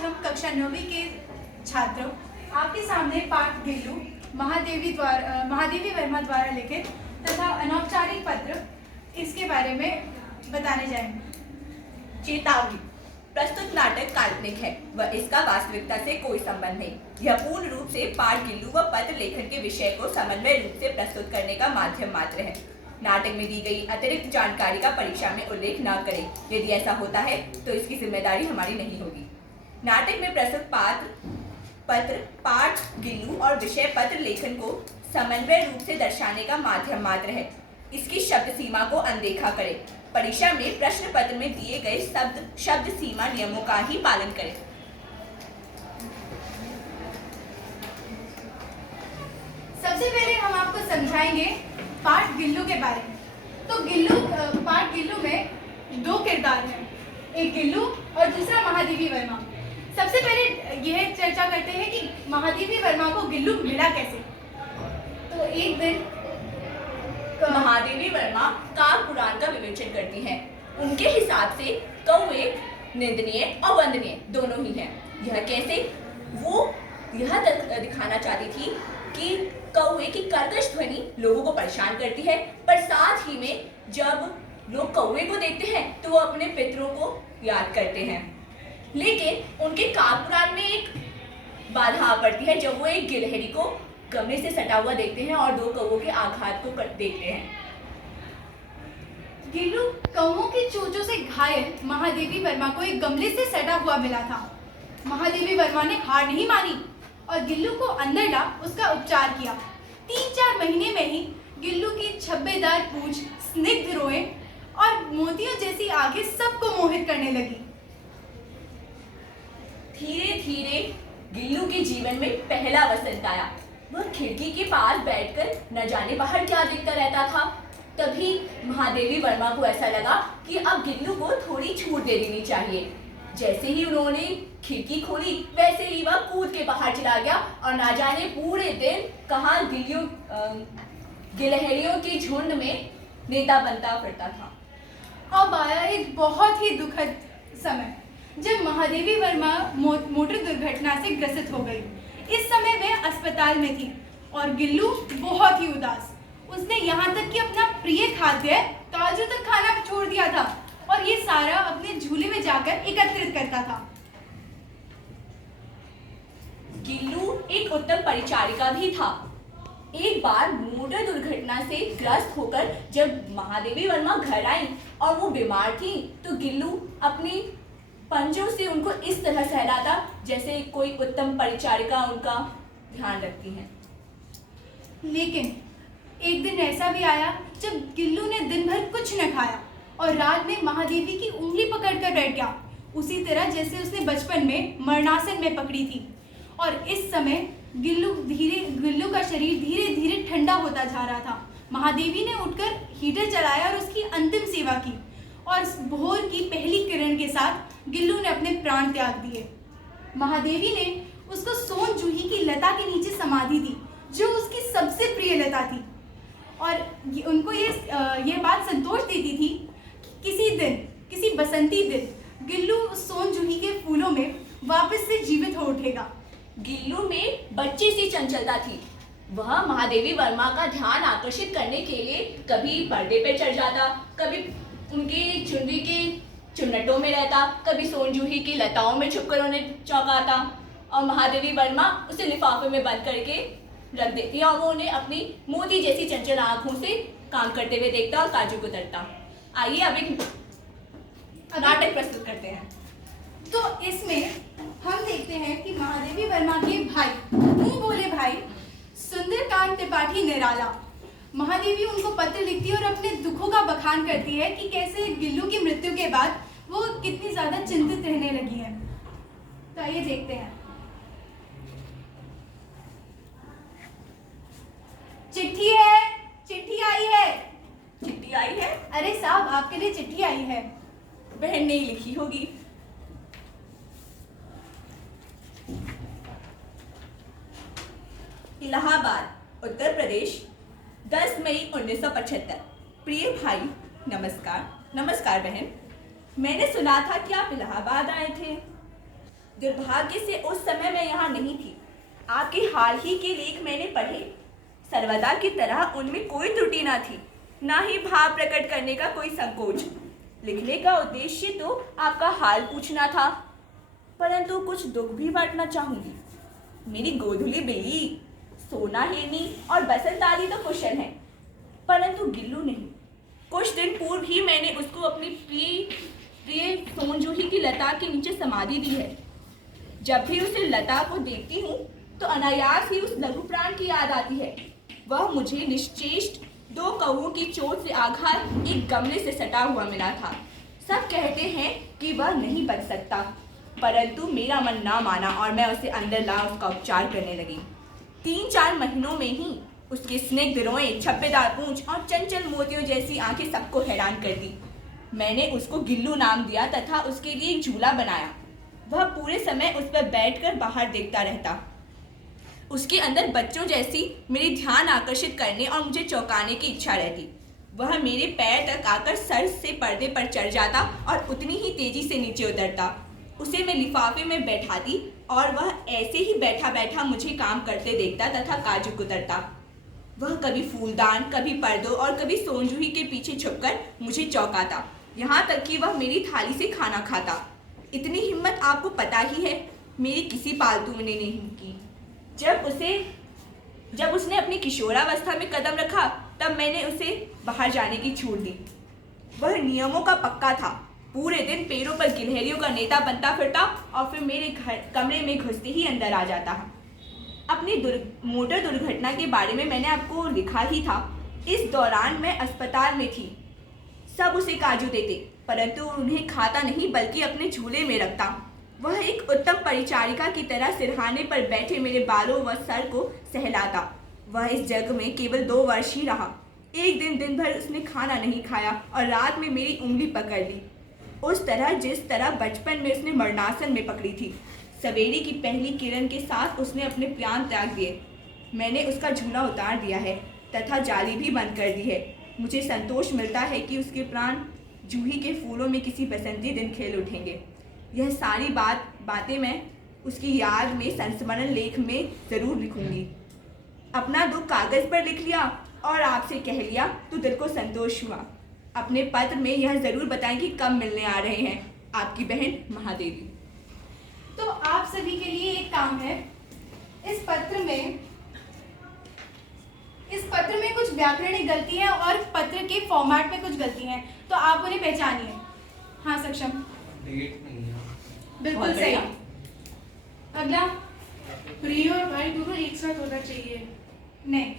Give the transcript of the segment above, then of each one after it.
हम कक्षा 9वीं के छात्र आपके सामने पाठ गिल्लू महादेवी वर्मा द्वारा लिखित तथा अनौपचारिक पत्र इसके बारे में बताने जाएंगे। चेतावनी, प्रस्तुत नाटक काल्पनिक है व इसका वास्तविकता से कोई संबंध नहीं। यह पूर्ण रूप से पाठ गिल्लू व पत्र लेखन के विषय को समन्वय रूप से प्रस्तुत करने का माध्यम मात्र है। नाटक में दी गई अतिरिक्त जानकारी का परीक्षा में उल्लेख न करें। यदि ऐसा होता है तो इसकी जिम्मेदारी हमारी नहीं होगी। नाटक में प्रस्तुत पत्र पाठ गिल्लू और विषय पत्र लेखन को समन्वय रूप से दर्शाने का माध्यम मात्र है। इसकी शब्द सीमा को अनदेखा करें। परीक्षा में प्रश्न पत्र में दिए गए शब्द सीमा नियमों का ही पालन करें। सबसे पहले हम आपको समझाएंगे पाठ गिल्लू के बारे में। तो पाठ गिल्लू में दो किरदार हैं, एक गिल्लू और दूसरा महादेवी वर्मा। सबसे पहले यह चर्चा करते हैं कि महादेवी वर्मा को गिल्लू मिला कैसे। तो एक दिन महादेवी वर्मा काक पुराण का विवेचन करती हैं। उनके हिसाब से कौवे निंदनीय और वंदनीय दोनों ही हैं। यह कैसे? वो यह दिखाना चाहती थी कि कौवे की कर्कश ध्वनि लोगों को परेशान करती है, पर साथ ही में जब लोग कौवे को देखते हैं तो वो अपने पितरों को याद करते हैं। लेकिन उनके काक पुराण में एक बाधा आ पड़ती है जब वो एक गिलहरी को गमले से सटा हुआ देखते हैं और दो कौवों के आघात को देखते हैं। गिल्लू कौवों की चोंचों से घायल महादेवी वर्मा को एक गमले से सटा हुआ मिला था। महादेवी वर्मा ने हार नहीं मानी और गिल्लू को अंदर ला उसका उपचार किया। 3-4 महीने में ही गिल्लू की छब्बेदार पूंछ, स्निग्ध रोएं और मोतियों जैसी आंखें सबको मोहित करने लगी। धीरे धीरे गिल्लू के जीवन में पहला वसंत आया। वह खिड़की के पास बैठकर न जाने बाहर क्या देखता रहता था। तभी महादेवी वर्मा को ऐसा लगा कि अब गिल्लू को थोड़ी छूट दे देनी चाहिए। जैसे ही उन्होंने खिड़की खोली वैसे ही वह कूद के बाहर चला गया और ना जाने पूरे दिन कहाँ गिलहरियों के झुंड में नेता बनता फिरता था। अब आया एक बहुत ही दुखद समय जब महादेवी वर्मा मोटर दुर्घटना से ग्रसित हो गई। इस समय वह अस्पताल में थी और गिल्लू बहुत ही उदास। उसने यहाँ तक कि अपना प्रिय खाद्य काजू तक खाना छोड़ दिया था और ये सारा अपने झूले में जाकर एकत्रित करता था। गिल्लू एक उत्तम परिचारिका भी था। एक बार मोटर दुर्घटना से ग्रस्त होकर जब महादेवी वर्मा घर आई और वो बीमार थी तो गिल्लू अपनी पंजों से उनको इस तरह सहलाता जैसे कोई उत्तम परिचारिका उनका ध्यान रखती है। लेकिन एक दिन ऐसा भी आया जब गिल्लू ने दिन भर कुछ न खाया और रात में महादेवी की उंगली पकड़कर बैठ गया, उसी तरह जैसे उसने बचपन में मरणासन में पकड़ी थी। और इस समय गिल्लू का शरीर धीरे धीरे ठंडा होता जा रहा था। महादेवी ने उठकर हीटर चलाया और उसकी अंतिम सेवा की और भोर की पहली किरण के साथ गिल्लू ने अपने प्राण त्याग दिए। महादेवी ने उसको सोन जूही की लता के नीचे समाधि दी जो उसकी सबसे प्रिय लता थी और उनको ये बात संतोष देती थी कि किसी बसंती दिन गिल्लू सोन जूही के फूलों में वापस से जीवित हो उठेगा। गिल्लू में बच्चे सी चंचलता थी। वह महादेवी वर्मा का ध्यान आकर्षित करने के लिए कभी पर्दे पर चढ़ जाता, कभी उनकी चुनरी के चुन्नटों में रहता, कभी सोनजूही की लताओं में छुपकर उन्हें चौंकाता और महादेवी वर्मा उसे लिफाफे में बंद करके रख देती और वो उन्हें अपनी मोती जैसी चंचल आंखों से काम करते हुए देखता और काजू कुतरता। आइए अब एक नाटक प्रस्तुत करते हैं। तो इसमें हम देखते हैं कि महादेवी वर्मा के भाई, मुंह बोले भाई सुंदरकांत त्रिपाठी निराला, महादेवी उनको पत्र लिखती है और अपने दुखों का बखान करती है कि कैसे गिल्लू की मृत्यु के बाद वो कितनी ज्यादा चिंतित रहने लगी है। तो आइए देखते हैं। चिट्ठी है, चिट्ठी आई है। चिट्ठी आई है? अरे साहब, आपके लिए चिट्ठी आई है। बहन ने लिखी होगी। इलाहाबाद, उत्तर प्रदेश, 10 मई 1975। प्रिय भाई, नमस्कार। नमस्कार बहन, मैंने सुना था कि आप इलाहाबाद आए थे। दुर्भाग्य से उस समय मैं यहाँ नहीं थी। आपके हाल ही के लेख मैंने पढ़े। सर्वदा की तरह उनमें कोई त्रुटि ना थी, ना ही भाव प्रकट करने का कोई संकोच। लिखने का उद्देश्य तो आपका हाल पूछना था, परंतु कुछ दुख भी बांटना चाहूंगी। मेरी गोधुली बिल्ली, सोना हिरनी और बसंत आदि तो कुशल है, परंतु गिल्लू नहीं। कुछ दिन पूर्व ही मैंने उसको अपनी प्रिय सोनजूही की लता के नीचे समाधि दी है। जब भी उसे लता को देखती हूँ तो अनायास ही उस लघु प्राण की याद आती है। वह मुझे निश्चेष्ट 2 कौओं की चोट से आघात एक गमले से सटा हुआ मिला था। सब कहते हैं कि वह नहीं बच सकता, परंतु मेरा मन ना माना और मैं उसे अंदर ला उसका उपचार करने लगी। 3-4 महीनों में ही उसके स्निग्ध रोएं, छप्पेदार पूंछ और चंचल मोतियों जैसी आंखें सबको हैरान कर दी। मैंने उसको गिल्लू नाम दिया तथा उसके लिए एक झूला बनाया। वह पूरे समय उस पर बैठकर बाहर देखता रहता। उसके अंदर बच्चों जैसी मेरी ध्यान आकर्षित करने और मुझे चौंकाने की इच्छा रहती। वह मेरे पैर तक आकर सर से पर्दे पर चढ़ जाता और उतनी ही तेजी से नीचे उतरता। उसे मैं लिफाफे में बैठाती और वह ऐसे ही बैठा बैठा मुझे काम करते देखता तथा काजू कुतरता। वह कभी फूलदान, कभी पर्दों और कभी सोनजूही के पीछे छुपकर मुझे चौंकाता, यहाँ तक कि वह मेरी थाली से खाना खाता। इतनी हिम्मत आपको पता ही है मेरी किसी पालतू ने नहीं की। जब उसने अपनी किशोरावस्था में कदम रखा तब मैंने उसे बाहर जाने की छूट दी। वह नियमों का पक्का था। पूरे दिन पैरों पर गिलहरियों का नेता बनता फिरता और फिर मेरे कमरे में घुसते ही अंदर आ जाता। अपनी मोटर दुर्घटना के बारे में मैंने आपको लिखा ही था। इस दौरान मैं अस्पताल में थी। सब उसे काजू देते, परंतु उन्हें खाता नहीं बल्कि अपने झूले में रखता। वह एक उत्तम परिचारिका की तरह सिरहाने पर बैठे मेरे बालों व सर को सहलाता। वह इस जग में केवल 2 वर्ष ही रहा। एक दिन भर उसने खाना नहीं खाया और रात में मेरी उंगली पकड़ ली, उस तरह जिस तरह बचपन में उसने मरणासन में पकड़ी थी। सवेरे की पहली किरण के साथ उसने अपने प्राण त्याग दिए। मैंने उसका झूला उतार दिया है तथा जाली भी बंद कर दी है। मुझे संतोष मिलता है कि उसके प्राण जूही के फूलों में किसी बसंती दिन खेल उठेंगे। यह सारी बातें मैं उसकी याद में संस्मरण लेख में ज़रूर लिखूंगी। अपना दुख कागज़ पर लिख लिया और आपसे कह लिया तो दिल को संतोष हुआ। अपने पत्र में यह ज़रूर बताएं कि कब मिलने आ रहे हैं। आपकी बहन महादेवी। तो आप सभी के लिए एक काम है, इस पत्र में कुछ व्याकरणिक गलती है और पत्र के फॉर्मेट में कुछ गलती है, तो आप उन्हें पहचानिए। हाँ सक्षम, डेट नहीं है। बिल्कुल सही। अगला। प्रिय और भाई दोनों एक साथ होना चाहिए। नहीं,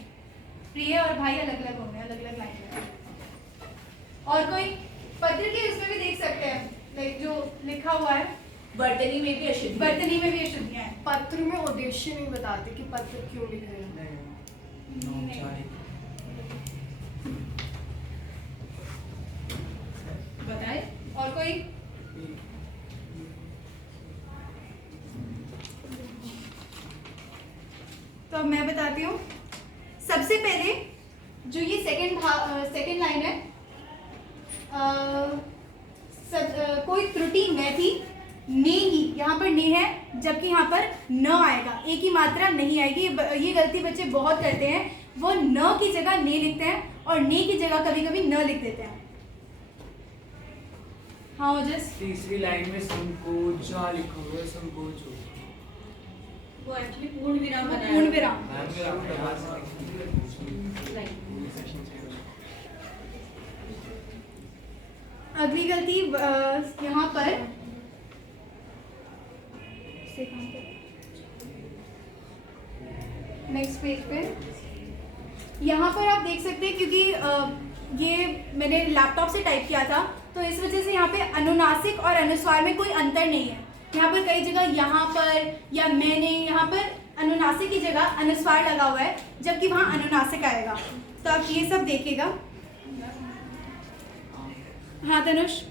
प्रिय और भाई अलग अलग होंगे, अलग अलग लाइन में। और कोई पत्र के उसमें भी देख सकते हैं, लाइक जो लिखा हुआ है वर्तनी में भी अशुद्धि, वर्तनी में भी अशुद्धियां हैं। पत्र में उद्देश्य नहीं बताते कि पत्र क्यों लिखा है। बताए। और कोई? तो अब मैं बताती हूँ। सबसे पहले जो ये सेकंड लाइन है, कोई त्रुटि न थी, ने ही, यहाँ पर ने है जबकि यहाँ पर न आएगा, एक ही मात्रा नहीं आएगी। ये गलती बच्चे बहुत करते हैं, वो न की जगह ने लिखते हैं और ने की जगह कभी कभी न लिख देते हैं। हाँ ओजस। तीसरी लाइन में संकोचा लिखा हुआ है, संकोच वो एक्चुअली पूर्ण विराम बनाया है। पूर्ण विराम। अगली गलती यहाँ पर नेक्स्ट पेज पे यहाँ पर आप देख सकते हैं, क्योंकि ये मैंने लैपटॉप से टाइप किया था तो इस वजह से यहाँ पे अनुनासिक और अनुस्वार में कोई अंतर नहीं है। यहाँ पर कई जगह यहाँ पर या मैंने, यहाँ पर अनुनासिक की जगह अनुस्वार लगा हुआ है जबकि वहाँ अनुनासिक आएगा। तो आप ये सब देखिएगा। हाँ तनुष।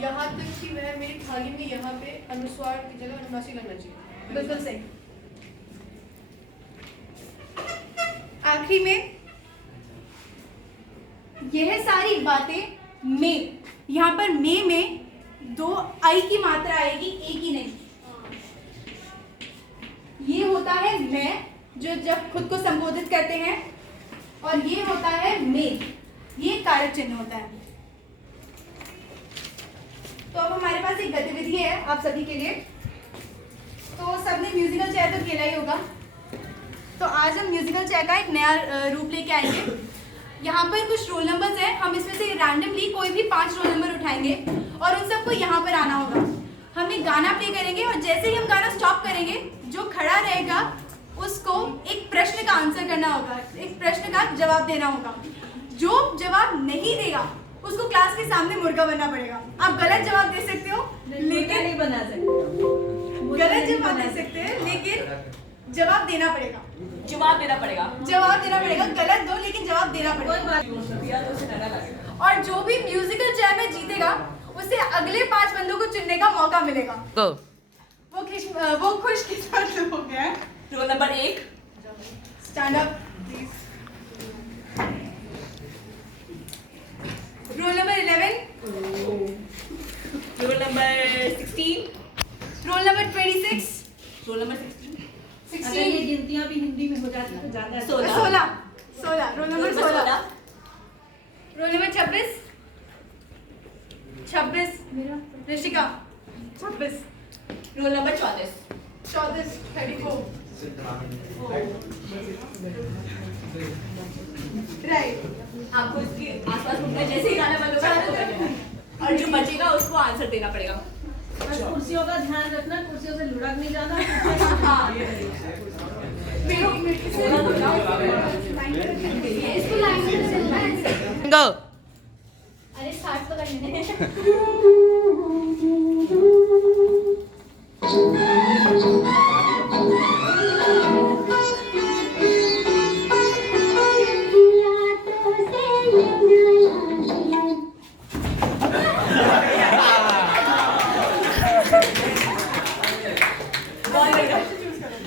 यहाँ तक कि वह मेरी थाली में यहाँ पे अनुस्वार की जगह अनुनासिक लगना चाहिए। बिल्कुल सही। आखिरी में यह सारी बातें में, यहाँ पर में 2 आई की मात्रा आएगी, एक ही नहीं। ये होता है मैं, जो जब खुद को संबोधित करते हैं, और ये होता है मैं, ये कारक चिन्ह होता है। तो अब हमारे पास एक गतिविधि है आप सभी के लिए। तो सबने म्यूजिकल चेयर तो खेला ही होगा, तो आज हम म्यूजिकल चेयर का एक नया रूप लेके आएंगे। यहाँ पर कुछ रोल नंबर्स हैं, हम इसमें से रैंडमली कोई भी 5 रोल नंबर उठाएंगे और उन सबको यहाँ पर आना होगा। हम एक गाना प्ले करेंगे और जैसे ही हम गाना स्टॉप करेंगे, जो खड़ा रहेगा उसको एक प्रश्न का आंसर करना होगा, एक प्रश्न का जवाब देना होगा। जो जवाब नहीं देगा उसको क्लास के सामने मुर्गा बनना पड़ेगा। आप गलत जवाब दे सकते हो लेकिन नहीं बना सकते, गलत जवाब दे सकते हैं लेकिन जवाब देना पड़ेगा। जवाब देना पड़ेगा। जवाब देना पड़ेगा, गलत दो लेकिन जवाब देना कोई पड़ेगा। बात नहीं। और जो भी म्यूजिकल चेयर में जीतेगा उसे अगले 5 बंदों को चुनने का मौका मिलेगा। वो खुशकिस्मत लोग हैं। Roll number 1, stand up please. Roll number 11, roll number 16, roll number 26, roll number 16, अगर ये गिनतियां भी हिंदी में हो जाती तो ज्यादा अच्छा। 16, roll number 16, roll number 26, Rishika 26, roll number 34, 34, 34, right. आपको इसके आसपास घूमना, जैसे ही गाना बंद होगा आपको कर देना और जो बचेगा उसको आंसर देना पड़ेगा। बस कुर्सियों का ध्यान रखना, कुर्सियों से लुढ़क नहीं जाना। इसको लाइन में चलना है। गो अरे स्टार्ट तो करने दे।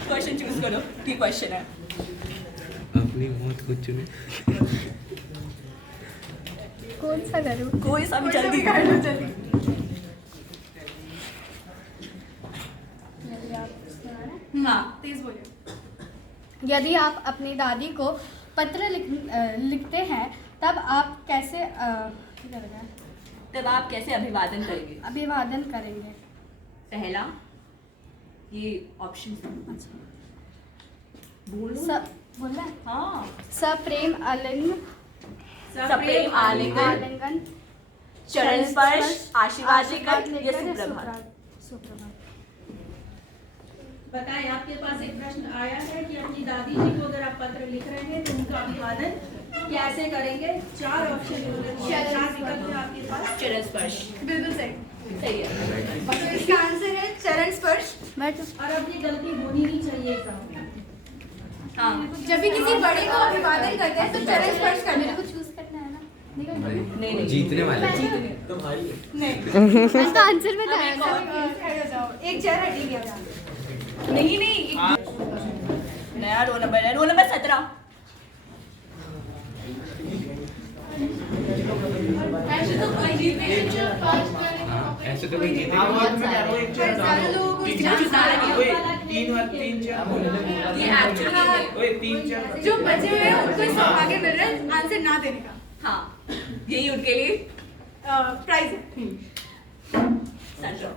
क्वेश्चन चूज करो, क्या क्वेश्चन है? अपनी मौत को चुने। कौन सा करूं? कोई सा भी जल्दी कर लो जल्दी। हाँ, तेज बोलिए। यदि आप अपनी दादी को पत्र लिखते हैं तब आप कैसे तब आप कैसे अभिवादन करेंगे? अभिवादन करेंगे? पहला, ये ऑप्शन बोलो। बोलना है? हाँ, सप्रेम सप्रेम आलिंगन, आलिंगन, चरण स्पर्श, आशीर्वाद लेकर या लेकर सुप्रभात। सुप्रभात। बताएं, आपके पास एक प्रश्न आया है कि अपनी दादी जी को अगर आप पत्र लिख रहे हैं तो उनका अभिवादन कैसे करेंगे? 4 ऑप्शन, 4 विकल्प है आपके पास। चरण स्पर्श, बिल्कुल सही। सही है। तो इसका आंसर है चरण स्पर्श। और अब ये गलती होनी नहीं चाहिए एग्जाम में। हाँ, जब भी किसी बड़े को अभिवादन करते हैं तो चरण स्पर्श करने को चूज करना है ना? नहीं जीतने वाले नहीं। मैं तो आंसर में खड़े हो जाओ, एक चेयर हटेगी अब। नहीं। नया रोल नंबर है, रोल नंबर 17। ऐसे तो कोई जीतने के लिए 5 ऐसे तो कोई जीते सारे लोग तीन चार ये एक्चुअली जो बचे हुए हैं उनको इस आगे मिल रहा है आंसर ना देने का। हाँ, यही उनके लिए प्राइज है। 17।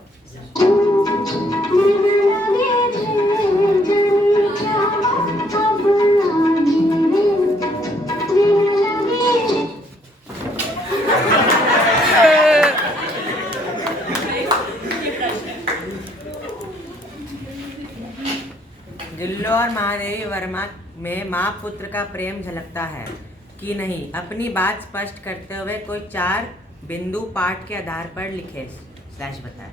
गिल्लू और महादेवी वर्मा में माँ पुत्र का प्रेम झलकता है कि नहीं? अपनी बात स्पष्ट करते हुए कोई 4 बिंदु पाठ के आधार पर लिखे / बताएं।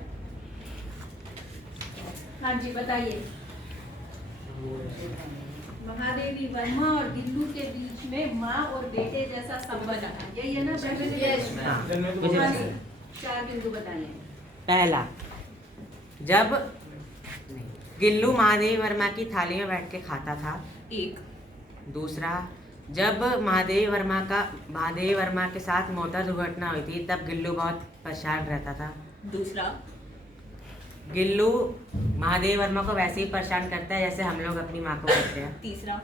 हाँ जी, बताइए। महादेवी वर्मा और गिल्लू के बीच में माँ और बेटे जैसा संबंध है, यही है ना? हाँ, हाँ जी, 4 बिंदु बताइए। पहला, जब गिल्लू महादेवी वर्मा की थाली में बैठ के खाता था। 1। दूसरा, जब महादेवी वर्मा के साथ मोटर दुर्घटना हुई थी तब गिल्लू बहुत परेशान रहता था। दूसरा। गिल्लू महादेवी वर्मा को वैसे ही परेशान करता है जैसे हम लोग अपनी माँ को करते हैं। तीसरा,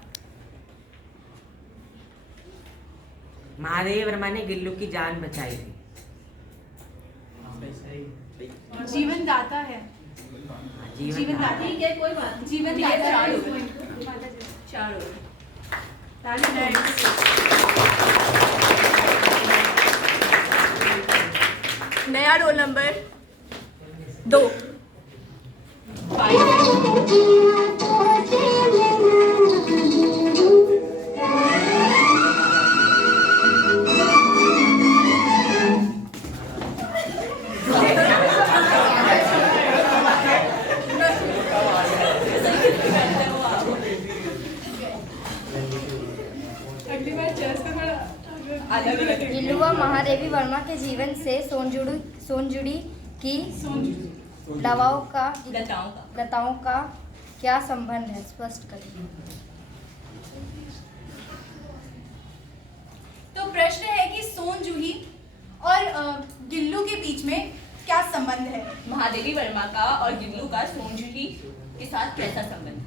महादेवी वर्मा ने गिल्लू की जान बचाई थी। जीवन दाता है। जीवन दाता। ठीक है, कोई बात नहीं। जीवन ये दाता चार है। हो गए। 4 हो गए। नया रोल नंबर 2। अगली बार चेस का थोड़ा अलग अलग गिल्लू व महादेवी वर्मा के जीवन से सोनजुड़ी की लताओं का क्या संबंध है, स्पष्ट करिए। तो प्रश्न है कि सोनजूही और गिल्लू के बीच में क्या संबंध है। महादेवी वर्मा का और गिल्लू का सोनजुड़ी के साथ कैसा संबंध है?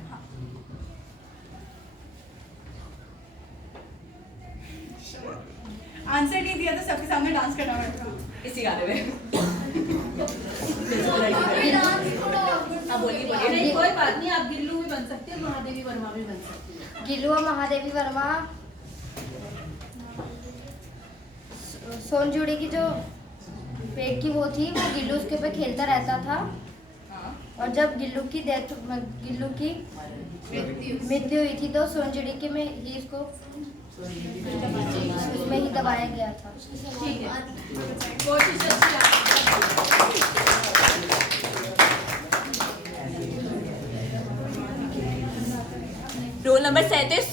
आंसर नहीं दिया तो सबके सामने डांस करना पड़ेगा। इसी गाने में। हाँ, बोलिए नहीं, बोलिए। कोई बात नहीं, आप गिल्लू भी बन सकते हैं, महादेवी वर्मा भी बन सकती है। गिल्लू व महादेवी वर्मा सोनजुड़ी की जो पेट की वो थी, वो गिल्लू उसके पे खेलता रहता था। हाँ। और जब गिल्लू की मृत्यु हुई थी तो सोनजुड़ी के में ही इसको उसमें ही दबाया गया था। ठीक है, कोशिश अच्छी आपकी। Roll number 37।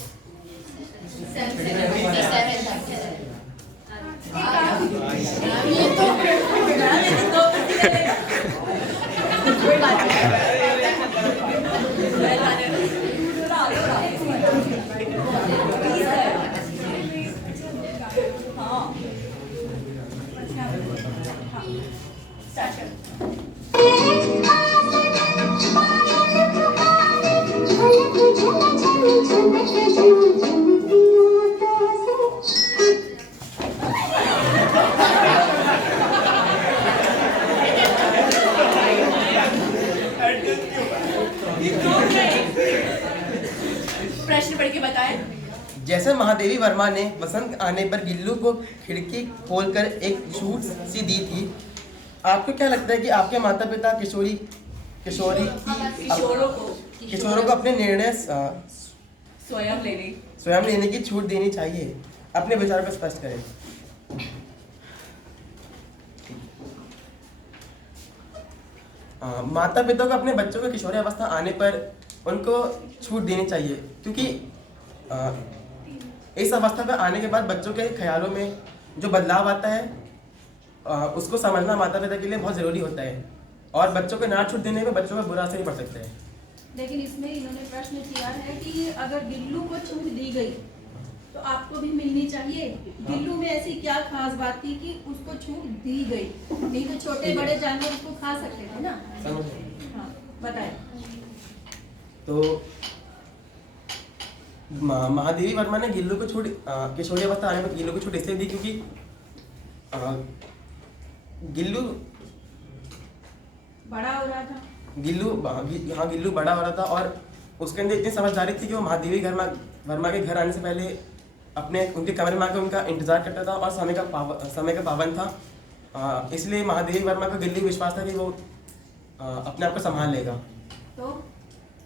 प्रश्न पढ़ के बताएं। जैसे महादेवी वर्मा ने वसंत आने पर गिल्लू को खिड़की खोलकर एक छूट सी दी थी, आपको क्या लगता है कि आपके माता पिता किशोरों को अपने निर्णय स्वयं लेने की छूट देनी चाहिए? अपने विचार को स्पष्ट करें। माता पिता को अपने बच्चों को किशोरी अवस्था आने पर उनको छूट देनी चाहिए, क्योंकि इस अवस्था पर आने के बाद बच्चों के ख्यालों में जो बदलाव आता है उसको समझना माता पिता के लिए बहुत ज़रूरी होता है, और बच्चों को ना छूट देने में बच्चों का बुरा असर ही पड़ सकता है। लेकिन इसमें इन्होंने प्रश्न किया है कि अगर गिल्लू को छूट दी गई तो आपको भी मिलनी चाहिए। गिल्लू में ऐसी क्या खास बात थी कि उसको छूट दी गई? नहीं तो छोटे बड़े जानवर उसको खा सकते थे ना। हाँ, बताएं। तो महादेवी वर्मा ने गिल्लू को छूट किशोरी अवस्था आने पर गिल्लू को छूट इसलिए दी क्योंकि गिल्लू बड़ा हो रहा था। गिल्लू बड़ा हो रहा था, और उसके अंदर इतनी समझदारी थी कि वो महादेवी वर्मा के घर आने से पहले उनके कमरे में आकर उनका इंतजार करता था और समय का पाबंद था। इसलिए महादेवी वर्मा को गिल्लू विश्वास था कि वो अपने आप को संभाल लेगा, तो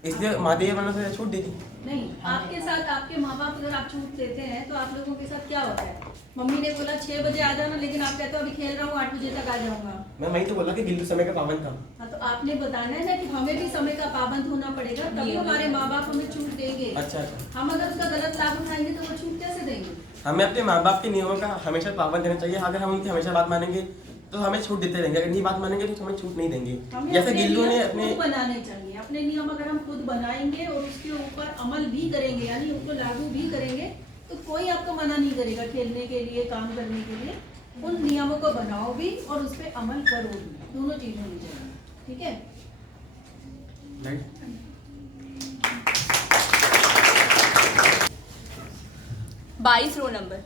इसलिए महादेवी वर्मा से छूट दी थी। नहीं, आपके साथ आपके माँ बाप अगर आप छूट देते हैं तो आप लोगों के साथ क्या होता है? मम्मी ने बोला 6 बजे आ जाना, लेकिन आप कहते हो अभी खेल रहा हूँ 8 बजे तक आ जाऊंगा। मैं वही तो बोला कि गिल्लू समय का पाबंद था। हाँ, तो आपने बताना है ना कि हमें भी समय का पाबंद होना पड़ेगा, तभी हमारे माँ बाप हमें छूट देंगे। अच्छा। हम अगर उसका गलत लाभ उठाएंगे तो वो छूट कैसे देंगे? हमें अपने माँ बाप के नियमों का हमेशा पाबंद रहना चाहिए। अगर हम उनकी हमेशा बात मानेंगे तो हमें छूट देते रहेंगे, अगर नहीं बात मानेंगे तो हमें छूट नहीं देंगे। जैसे गिल्लू ने अपने बनाने चाहिए अपने नियम, अगर हम खुद बनाएंगे और उसके ऊपर अमल भी करेंगे, यानी उसको लागू भी करेंगे, तो कोई आपको मना नहीं करेगा खेलने के लिए, काम करने के लिए। उन नियमों को बनाओ भी और उस पर अमल करो भी, दोनों चीज होनी चाहिए। ठीक है, राइट। 22 रो नंबर।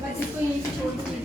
बस इसको यहीं पे छोड़ दीजिए।